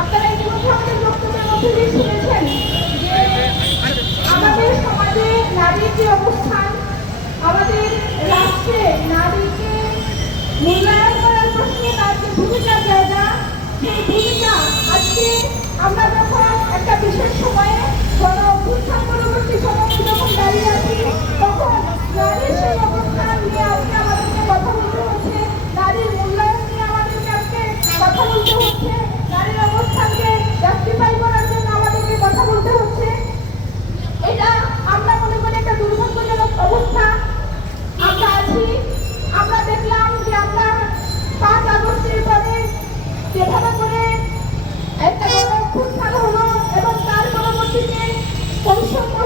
আপনারা ইতিমধ্যে শুনেছেন আমাদের সমাজে যে অবস্থান আমাদের রাষ্ট্রে নারীকে মূল্যায়ন করা যেভাবে করে একটা খুব ভালো হলো এবং তার পরবর্তীতে পরিশ্রম